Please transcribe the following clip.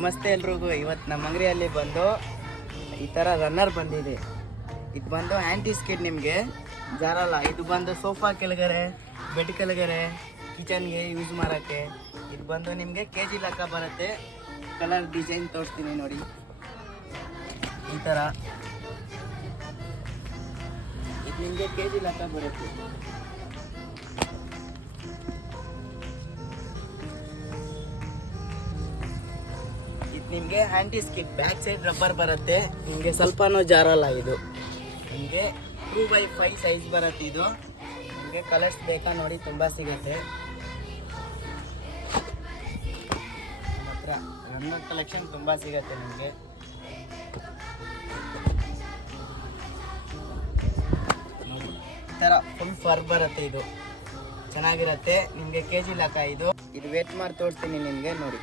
ನಮಸ್ತೆ ಎಲ್ರಿಗೂ. ಇವತ್ತು ನಮ್ಮ ಅಂಗಡಿಯಲ್ಲಿ ಬಂದು ಈ ಥರ ರನ್ನರ್ ಬಂದಿದೆ. ಇದು ಬಂದು ಆ್ಯಂಟಿ ಸ್ಕಿಡ್, ನಿಮಗೆ ಜಾರಲ್ಲ. ಇದು ಬಂದು ಸೋಫಾ ಕೆಳಗಡೆ, ಬೆಡ್ ಕೆಳಗಡೆ, ಕಿಚನ್ಗೆ ಯೂಸ್ ಮಾಡೋಕ್ಕೆ. ಇದು ಬಂದು ನಿಮಗೆ KG ಲೆಕ್ಕ ಬರುತ್ತೆ. ಕಲರ್ ಡಿಸೈನ್ ತೋರಿಸ್ತೀನಿ ನೋಡಿ. ಈ ಥರ ಇದು ನಿಮಗೆ KG ಲೆಕ್ಕ ಬರುತ್ತೆ. ನಿಮಗೆ ಆ್ಯಂಟಿ ಸ್ಕಿಡ್, ಬ್ಯಾಕ್ ಸೈಡ್ ರಬ್ಬರ್ ಬರುತ್ತೆ. ನಿಮಗೆ ಸ್ವಲ್ಪನೂ ಜಾರಲ್ಲ. ಇದು ನಿಮಗೆ 2x5 ಸೈಜ್ ಬರುತ್ತೆ. ಇದು ನಿಮಗೆ ಕಲರ್ಸ್ ಬೇಕಾ ನೋಡಿ, ತುಂಬ ಸಿಗುತ್ತೆ ನಮ್ಮ ಹತ್ರ. ರನ್ನರ್ ಕಲೆಕ್ಷನ್ ತುಂಬ ಸಿಗುತ್ತೆ ನಿಮಗೆ. ನೋಡಿ ಈ ಥರ ಫುಲ್ ಫರ್ ಬರುತ್ತೆ. ಇದು ಚೆನ್ನಾಗಿರುತ್ತೆ. ನಿಮಗೆ KG ಲೆಕ್ಕ. ಇದು ವೇಟ್ ಮಾಡಿ ತೋರಿಸ್ತೀನಿ ನಿಮಗೆ ನೋಡಿ.